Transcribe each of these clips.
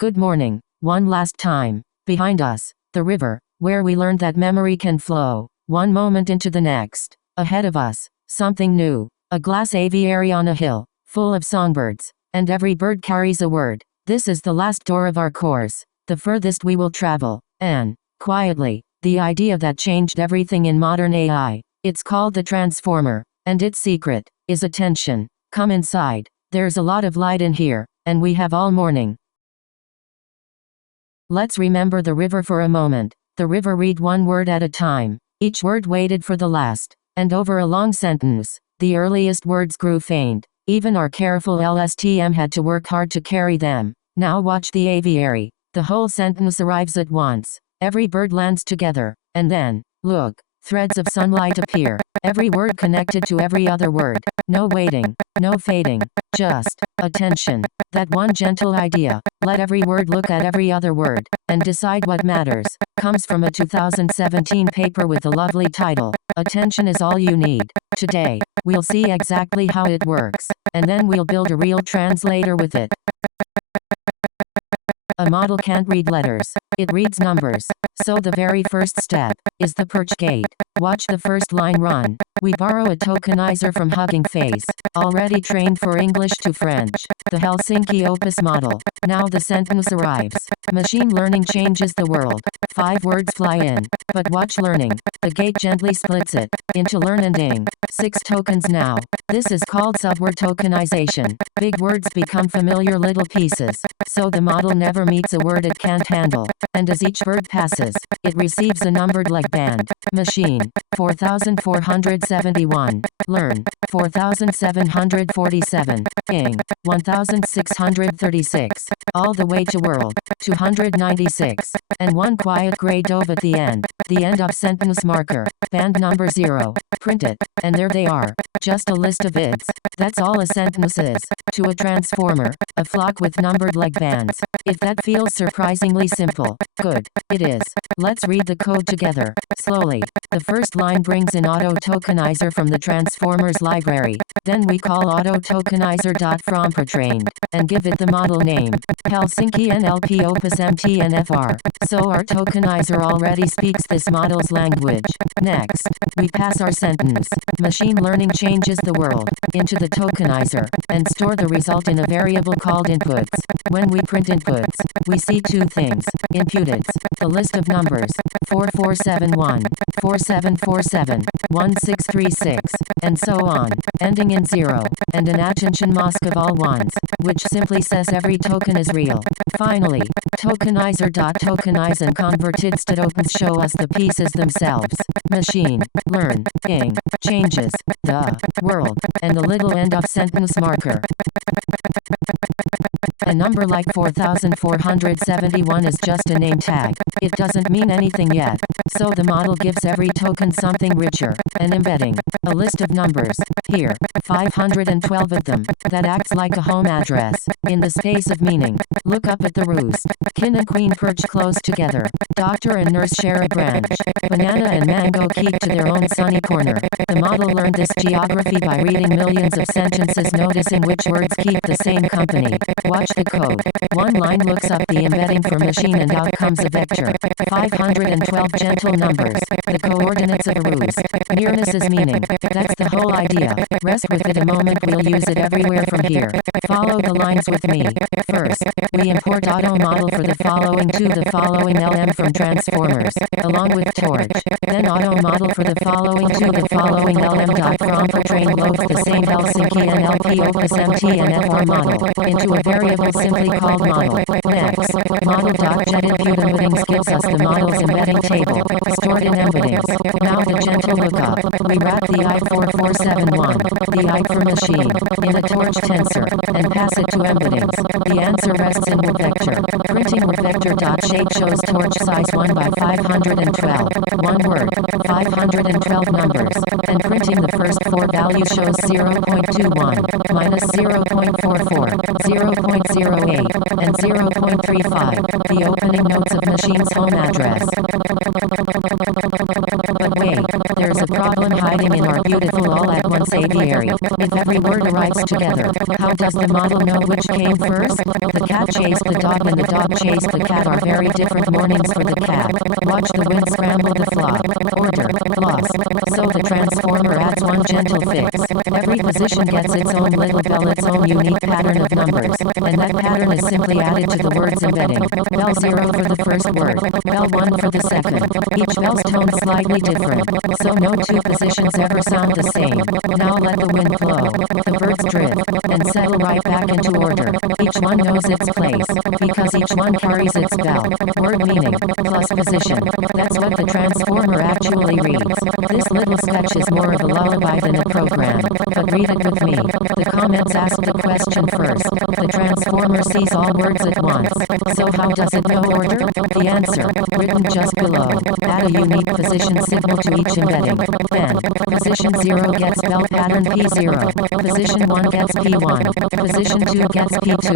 Good morning. One last time. Behind us, the river, where we learned that memory can flow, one moment into the next. Ahead of us, something new. A glass aviary on a hill, full of songbirds, and every bird carries a word. This is the last door of our course, the furthest we will travel, and, quietly, the idea that changed everything in modern AI. It's called the transformer, and its secret is attention. Come inside. There's a lot of light in here, and we have all morning. Let's remember the river for a moment. The river read one word at a time. Each word waited for the last, and over a long sentence, the earliest words grew faint. Even our careful LSTM had to work hard to carry them. Now watch the aviary. The whole sentence arrives at once. Every bird lands together, and then, look, threads of sunlight appear. Every word connected to every other word. No waiting, no fading, just attention. That one gentle idea, let every word look at every other word, and decide what matters, comes from a 2017 paper with a lovely title, Attention is All You Need. Today, we'll see exactly how it works, and then we'll build a real translator with it. A model can't read letters, it reads numbers. So the very first step is the perch gate. Watch the first line run. We borrow a tokenizer from Hugging Face, already trained for English to French, the Helsinki Opus model. Now the sentence arrives. Machine learning changes the world. 5 words fly in, but watch learning. The gate gently splits it into learn and ing. 6 tokens now. This is called subword tokenization. Big words become familiar little pieces, so the model never meets a word it can't handle, and as each word passes, it receives a numbered leg band. Machine, 4,471. Learn, 4,747. Ing, 1,636. All the way to world, 296. And one quiet gray dove at the end of sentence marker, band number 0. Print it, and there they are. Just a list of ids. That's all a sentence is. To a transformer, a flock with numbered leg bands. If that feels surprisingly simple, good, it is. Let's read the code together. Slowly. The first line brings in auto-tokenizer from the transformers library. Then we call auto-tokenizer.fromPertrained, and give it the model name, Helsinki NLP Opus MTNFR. So our tokenizer already speaks this model's language. Next, we pass our sentence, machine learning changes the world, into the tokenizer, and store the result in a variable called inputs. When we print inputs, we see 2 things. Inputeds, a list of numbers, 4471, 4747, 1636, and so on, ending in 0, and an attention mask of all ones, which simply says every token is real. Finally, tokenizer.tokenize and converteds to tokens show us the pieces themselves. Machine, learn, ing, changes, the, world, and a little end of sentence marker. A number like 4,471 is just a name tag. It doesn't mean anything yet. So the model gives every token something richer, an embedding, a list of numbers. Here, 512 of them. That acts like a home address, in the space of meaning. Look up at the roost. King and queen perch close together. Doctor and nurse share a branch. Banana and mango keep to their own sunny corner. The model learned this geography by reading millions of sentences, noticing which words keep the same company. Watch the code. One line looks up the embedding for machine and out comes a vector. 512 gentle numbers. The coordinates of a roost. Nearness is meaning. That's the whole idea. Rest with it a moment, we'll use it everywhere from here. Follow the lines with me. First, we import auto model for the following to the following LM from transformers, along with torch. Then auto model for the following to the following LM.fromPertrained loads the same Helsinki NLP Opus MTNFR model into a variable simply called model. Next, model.getInputEmbeddings gives us the model's embedding table, stored in embeddings. Now the gentle lookup. We wrap the I4471, the I for machine, in a torch tensor, and pass it to embeddings. The answer rests in with vector. Printing with vector.shape shows torch size 1 by 512. One word, 512 numbers. And printing the first 4 values shows 0.21, minus 0.44, 0.08, and 0.35, the opening notes of machine's home address. But wait, there's a problem hiding in our beautiful all-at one's aviary. If every word arrives together, how does the model know which came first? The cat chased the dog and the dog chased the cat are very different mornings for the cat. Watch the wind scramble the flock. Order, loss. So the transformer adds one gentle fix. Every position gets its own little bell, its own unique pattern of numbers, and that pattern is simply added to the word's embedding. Bell 0 for the first word, bell 1 for the second. Each bell's tone is slightly different, so no two positions ever sound the same. Now let the wind blow, the birds drift, and settle right back into order. Each one knows its place, because each one carries its bell. Word meaning, plus position. That's what the transformer actually reads. This little sketch is more of a lullaby than a program, but read it with me. The comments ask the question first. The transformer sees all words at once. So how does it know order? The answer, written just below. Add a unique position signal to each embedding. Then, position 0 gets bell pattern P0. Position 1 gets P1. Position 2 gets P2.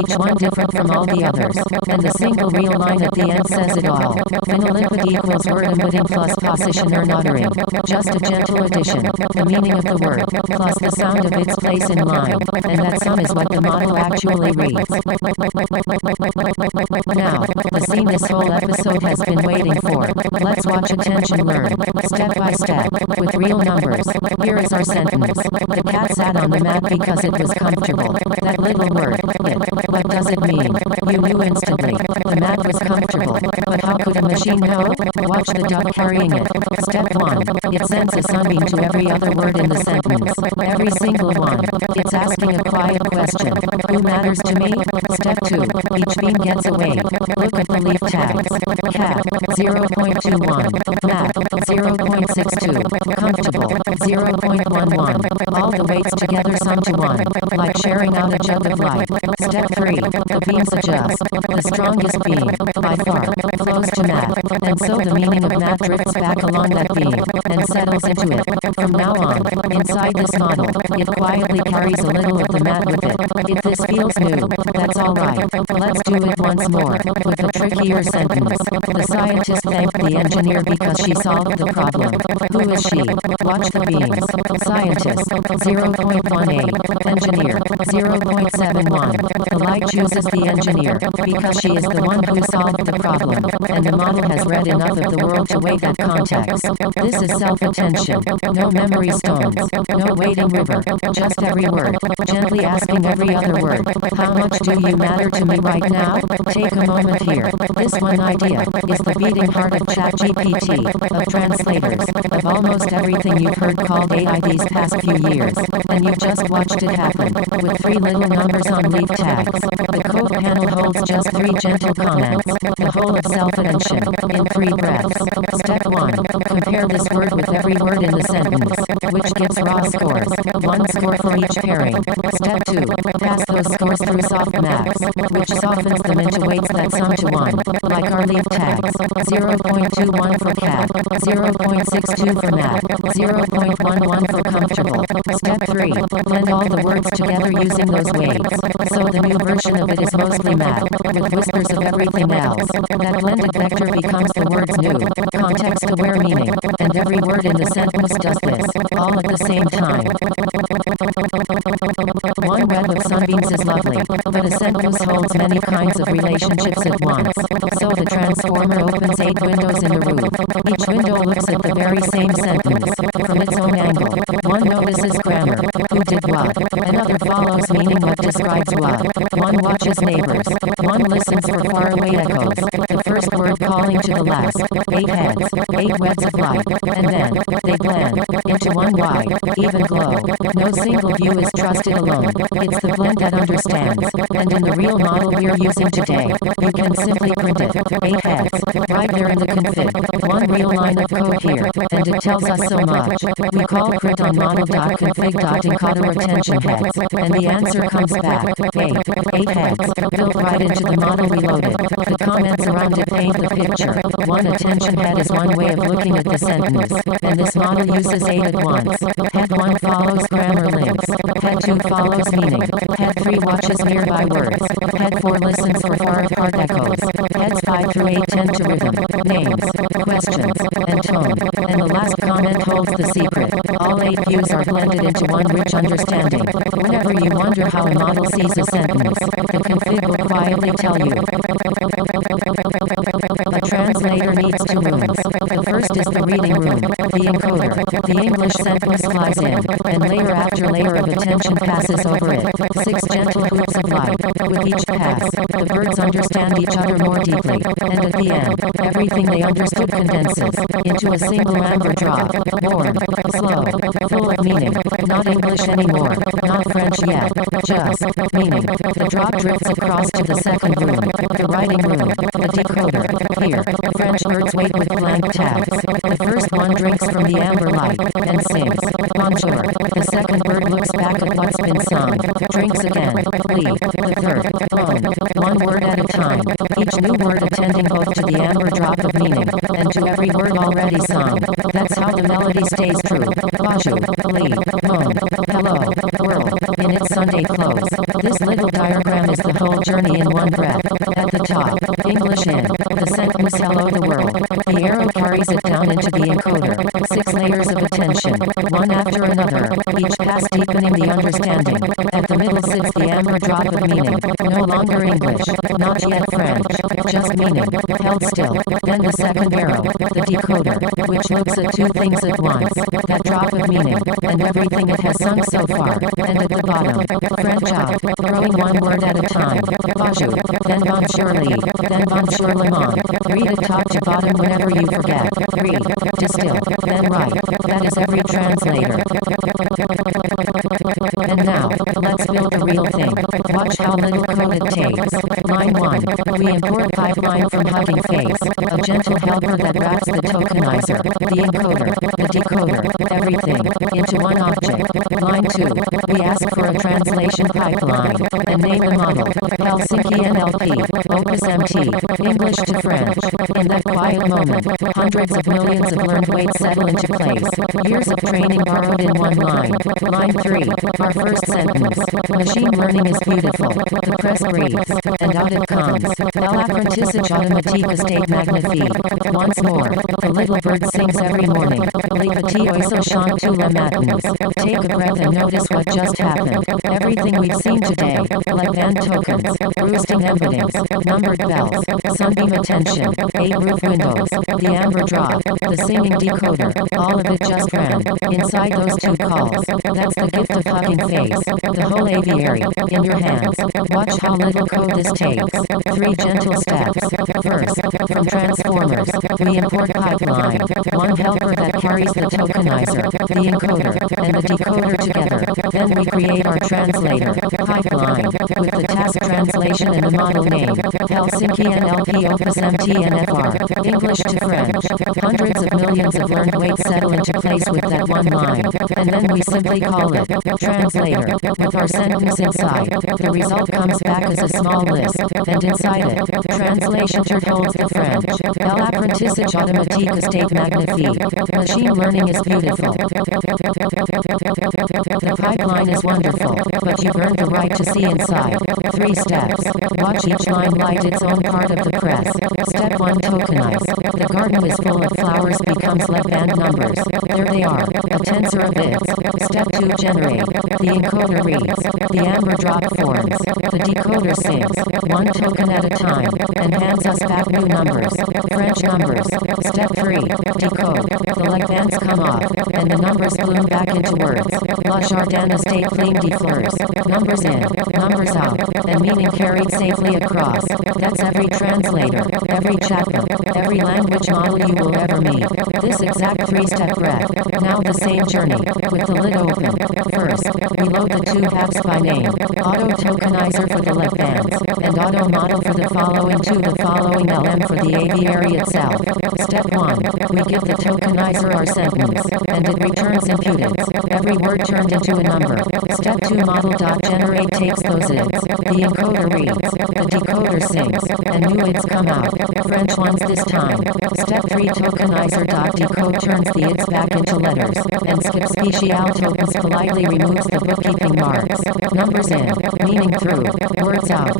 Each one different from all the others. And the single real line at the end says it all. Finalimpid equals word emitting plus position or nuttering. Just a gentle addition. The meaning of the word, plus the sound of its place in line. And that sum is what the model actually reads. Now, the scene this whole episode has been waiting for. Let's watch attention learn, step by step, with real numbers. Here is our sentence. The cat sat on the mat because it was comfortable. That little word, it, what does it mean? You knew instantly. The mat was comfortable. But how could a machine know? Watch the duck carrying it. Step 1. It sends a sunbeam to every other word in the sentence. Every single one. It's asking a quiet question. Who matters to me? Step 2. Each beam gets a wave. Look at the leaf tags. Cat, 0.21. Mat, 0.62. Comfortable, 0.11. All the weights together sum to 1. Like sharing out a jug of light. Step 3. The beams adjust. The strongest beam, by far, flows to mat. And so the meaning of mat drifts back along that beam, and settles into it. From now on, inside this model, it quietly carries a little of the mat with it. If this feels new, that's alright. Let's do it once more, with a trickier sentence. The scientist thanked the engineer because she solved the problem. Who is she? Watch the beams. Scientist, 0.18. Engineer, 0.71. The light chooses the engineer, because she is the one who solved the problem, and the model has read enough of the world to weigh that context. This is self-attention. No memory stones. No waiting river. Just every word. Gently asking every other word. How much do you matter to me right now? Take a moment here. This one idea is the beating heart of ChatGPT, of translators, of almost everything you've heard called AI these past few years. And you've just watched it happen, with 3 little numbers on leaf tags. The code panel holds just 3 gentle comments. The whole of self-attention, in 3 breaths. Step 1. Compare this word with every word in the sentence, which gives raw scores. 1 score for each pairing. Step 2. Pass those scores through softmax, which softens them into weights that sum to 1, like our leaf tags. 0.21 for cat, 0.62 for mat, 0.11 for comfortable. Step 3. Blend all the words together using those weights. So the new version of it is mostly mat, with whispers of everything else. That blended vector becomes the word's new, context-aware meaning, and every word in the sentence does this, all at the same time. One web of sunbeams is lovely, but a sentence holds many kinds of relationships at once. So the transformer opens 8 windows in the roof. Each window looks at the very same sentence, from its own angle. One notices grammar, who did what. Another follows meaning what describes what. One watches neighbors. One listens for faraway echoes. The first word calling to the last. 8 heads, 8 webs of light. And then, they blend, into one wide, even glow. No single view is trusted alone. It's the blend that understands. And in the real model we're using today, you can simply print it. 8 heads, right there in the config. One real line of code here, and it tells us so much. We call crit on model.config.encoder attention heads, and the answer comes back, 8 heads, built right into the model we loaded. The comments around it paint the picture. One attention head is one way of looking at the sentence, and this model uses 8 at once. Head 1 follows grammar links. Head 2 follows meaning. Head 3 watches nearby words. Head 4 listens for far apart echoes. Heads 5 through 8 tend to rhythm, names, questions, and tone. And the last comment holds the secret. All all 8 views are blended into one rich understanding. Whenever you wonder how a model sees a sentence, the config will quietly tell you. A translator needs 2 rooms. The first is the reading room, the encoder. The English sentence flies in, and layer after layer of attention passes over it. 6 gentle hoops of light. With each pass, the birds understand each other more deeply, and at the end, everything they understood condenses into a single amber drop. Warm, slow, full of meaning. Not English anymore, not French yet, just meaning. The drop drifts across to the second room, the writing room, the decoder. Here, French birds wait with blank tags. The first one drinks from the amber light and sings, Bonjour. The second bird looks back at what's been sung, drinks again, leave. The third, phone. One word at a time, each new word attending both to the amber drop of meaning, and to every word already sung. That's how the melody stays true. Bonjour, leave, phone, hello, world, in its Sunday clothes. This little diagram is the whole journey in one breath. At the top, English in, the sentence hello the world. The arrow carries it down into the encoder. 6 layers of attention, one after another, each pass deepening the understanding. At the middle sits the amber drop of meaning. No longer English, not yet French, just meaning, held still. Then the second arrow, the decoder, which looks at 2 things at once. That drop of meaning, and everything it has sung so far. And at the bottom, French out, growing one word at a time. Bonjour, then bonjour leave, then bonjour le monde. Read it top to bottom whenever you forget. Read, distill, then write. That is every translator. And now, let's build the real thing. Watch how little code it takes. Line 1. We import pipeline from Hugging Face, a gentle helper that wraps the tokenizer, the encoder, the decoder, everything, into one object. Line 2. We ask for a translation pipeline, and name the model, Helsinki NLP, Opus MT, English to French. In that quiet moment, hundreds of millions of learned weights settle into place. Years of training borrowed in one line. Line 3. Our first sentence. Machine learning is beautiful. The press breathes, and out it comes. L'apprentissage automatique est magnifique. Once more, the little bird sings every morning. Les petits oiseaux chantent tous les matins. Take a breath and notice what just happened. Everything we've seen today, like band tokens, roosting embedings, numbered bells, sunbeam attention, 8 roof windows, the amber drop, the singing decoder, all of it just ran inside those 2 calls. That's the gift of Hugging Face, the whole aviary, in your hands. Watch how little code this takes. 3 gentle steps. First, from transformers, we import pipeline, one helper that carries the tokenizer, the encoder, and the decoder together. Then we create our translator, pipeline, with the task translation and the model name, Helsinki NLP Opus MT NFR, English to French. Hundreds of millions of learned weights settle into place with that one line, and then we simply call it translator, with our sentence inside. The result comes back as a small list, and inside it, translation holds the French. L'apprentissage automatique est magnifique. Machine learning is beautiful. The pipeline is wonderful, but you've earned the right to see inside. 3 steps. Watch each line light its own part of the press. Step 1. Tokenize. The garden is full of flowers becomes left band numbers. There they are, a tensor of bits. Step 2. Generate. The encoder reads. The amber drop forms. The decoder sings, 1 token at a time, and hands us back new numbers, French numbers. Step 3. Decode. The leg bands come off, and the numbers bloom back into words. La Jardin estate flame de fleurs. Numbers in, numbers out, and meaning carried safely across. That's every translator, every chatbot, every language model you will ever meet. This exact 3-step rep. Now the same journey, with the lid open. First, we load the 2 apps by name, Auto Tokenizer for the leg bands, and Auto Model for the following LM for the aviary itself. Step 1. We give the tokenizer our sentence, and it returns impudence, every word turned into a number. Step 2. Model.generate takes those ids, the encoder reads, the decoder sings, and new ids come out, French ones this time. Step 3. Tokenizer.decode turns the ids back into letters, and skip special tokens politely removes the bookkeeping marks. Numbers in, meaning through, words out.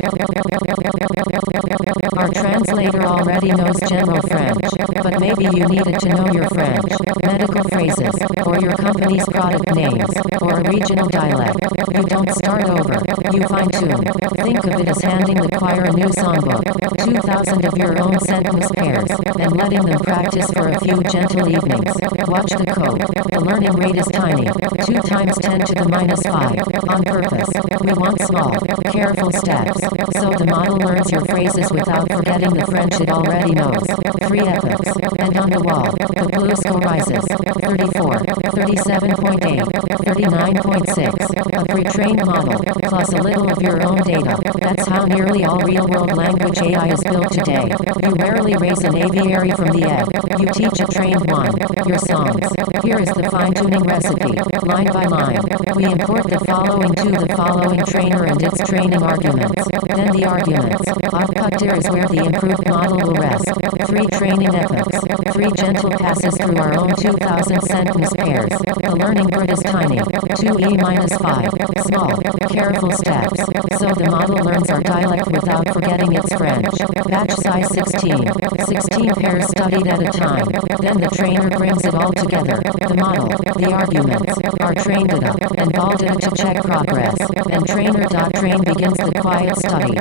Our translator already knows general French, but maybe you needed to know your French, medical phrases, or your company's product names, or a regional dialect. You don't start over, you fine-tune. Think of it as handing the choir a new songbook, 2,000 of your own sentence pairs, and letting them practice for a few gentle evenings. Watch the code. The learning rate is tiny, 2 times 10 to the minus 5, on purpose. We want small, careful steps, so the model learns your phrases without forgetting the French it already knows. 3 epochs, and on the wall, the blue score rises, 34, 37.8, 39.6, a pre-trained model, plus a little of your own data. That's how nearly all real-world language AI is built today. You rarely raise an aviary from the egg. You teach a trained one, your songs. Here is the fine-tuning recipe, line by line. We import the following to the following trainer and its training arguments. Then the arguments. Output is where the improved model will rest. 3 training epochs. 3 gentle passes through our own 2,000 sentence pairs. The learning grid is tiny. 2e-5. Small, careful steps. So the model learns our dialect without forgetting its French. Batch size 16. 16 pairs studied at a time. Then the trainer brings it all together. The model, the arguments, are trained data, and ball data to check progress. And trainer.train begins the quiet study.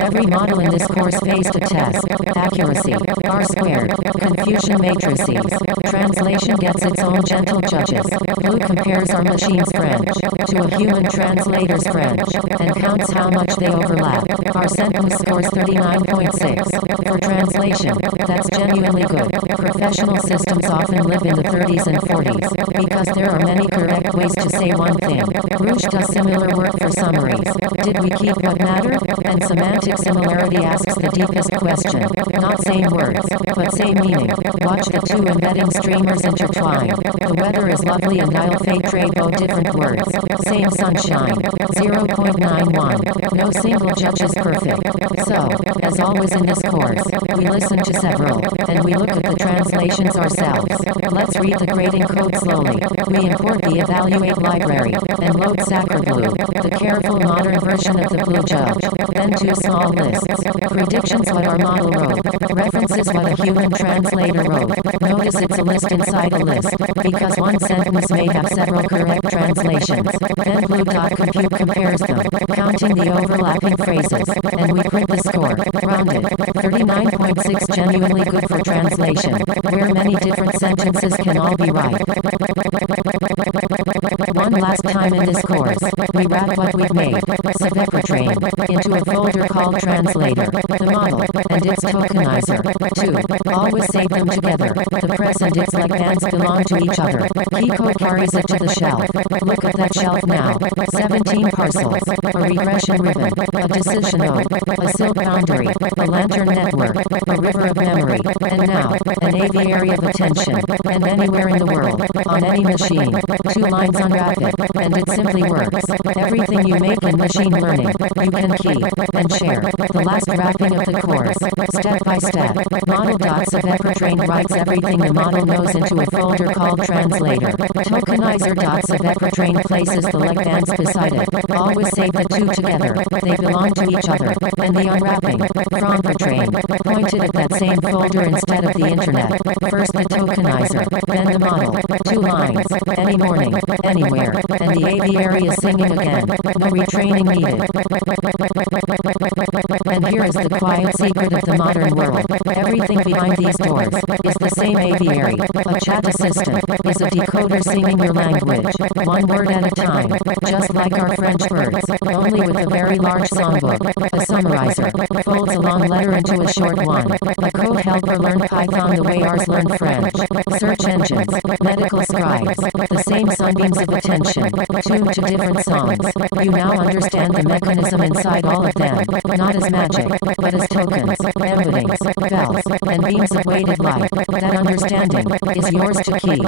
Every model in this course faced a test. Accuracy, R-squared, confusion matrices. Translation gets its own gentle judges. Blue compares our machine's French to a human translator's French, and counts how much they overlap. Our sentence scores 39.6. For translation, that's genuinely good. Professional systems often live in the 30s and 40s, because there are many correct ways to say one thing. Rouge does similar work for summaries. Did we keep what mattered? And semantic similarity asks the deepest question. Not same words, but same meaning. Watch the 2 embedding streamers intertwine. The weather is lovely and I'll fade trade both different words. Same sunshine. 0.91. No single judge is perfect. So, as always in this course, we listen to several, and we look at the translations ourselves. Let's read the grading code slowly. We import the evaluate library, and load Sacreblue, the careful modern version of the Blue Judge. Then 2 small lists. Predictions what our model wrote. References what a human translator wrote. Notice it's a list inside a list, because one sentence may have several correct translations. Then Blue.compute compares them, counting the overlapping phrases, and we print the score. Rounded. 39.6 genuinely good for translation, where many different sentences can all be right. One last time in this course, we wrap what we've made, Train, into a folder called Translator, the model, and its tokenizer. 2. Always save them together. The press and its like bands belong to each other. Key code carries it to the shelf. Look at that shelf now. 17 parcels, a regression ribbon, a decision node, a silk boundary, a lantern network, a river of memory, and now, an aviary of attention, and anywhere in the world, on any machine. 2 lines unwrap it, and it simply works. Everything you make in machine learning, you can keep and share. The last wrapping of the course, step by step. Model.Train writes everything the model knows into a folder called Translator. Tokenizer.Train places the like bands beside it. Always save the 2 together. They belong to each other. And the unwrapping, from Train, pointed at that same folder instead of the internet. First the tokenizer, then the model. 2 lines, any morning, anywhere, and the aviary is singing again. No retraining needed. And here is the quiet secret of the modern world. Everything behind these doors is the same aviary. A chat assistant is a decoder singing your language, 1 word at a time, just like our French words, only with a very large songbook. A summarizer folds a long letter into a short one. A code helper learn Python the way ours learn French. Search engines, medical scribes, the same sunbeams of attention, tuned to different songs. You now understand the mechanism inside all of them, not as magic, but as tokens, embeddings, bells, and beams of weighted light. That understanding is yours to keep.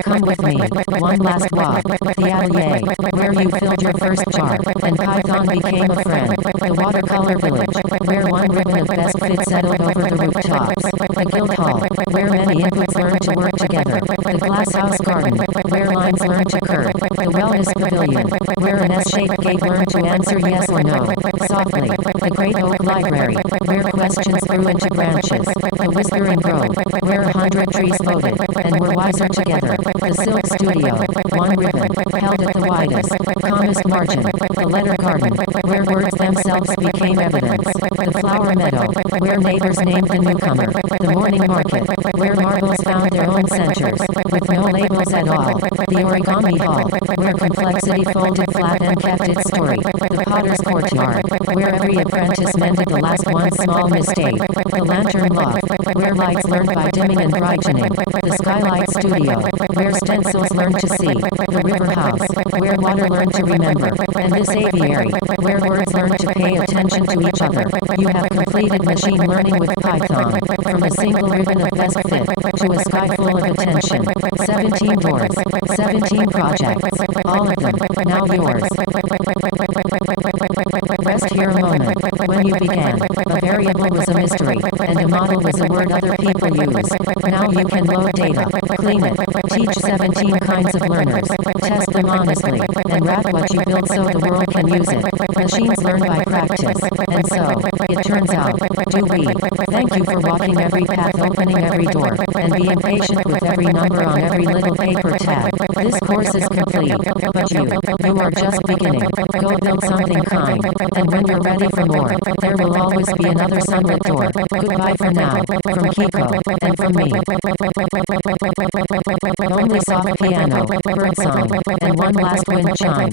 Come with me, one last walk, the atelier, where you filled your first jar, and Python became a friend. The watercolor village, where one ribbon of best fit settled over the rooftops. The guild hall, where many inputs learn to work together. The glass house garden, where lines learn to curve. The wellness pavilion, where an S-shaped gate learned to answer yes or no. low, softly, the great oak library, where questions grew into branches, the whispering grove, where 100 trees floated, and were wiser together, the silk studio, one ribbon, held at the widest, calmest margin, the letter garden, where words themselves became evidence, the flower meadow, where neighbors named the newcomer, the morning market, where marbles found their own centers, with no labels at all, the origami hall, where complexity folded flat and kept its story, the potter's courtyard, where every apprentice mended the last one small mistake, the lantern loft, where lights learned by dimming and brightening, the skylight studio, where stencils learned to see, the river house, where water learned to remember, and this aviary, where words learned to pay attention to each other. You have completed machine learning with Python, from a single ribbon of best fit, to a sky full of attention. 17 doors, 17 projects, all of them, now yours. Rest here a moment. When you began, a variable was a mystery, and a model was a word other people use. Now you can load data, clean it, teach 17 kinds of learners, test them honestly, and wrap what you build so the world can use it. Machines learn by practice, and so, it turns out, do we. Thank you for walking every path, opening every door, and being patient with every number on every little paper tag. This course is complete, but you are just beginning. Go build something kind, and when you're ready for more, there will always be another sunlit door. Goodbye for now, from Kiko, and from me. Only soft piano, birdsong, and one last wind chime.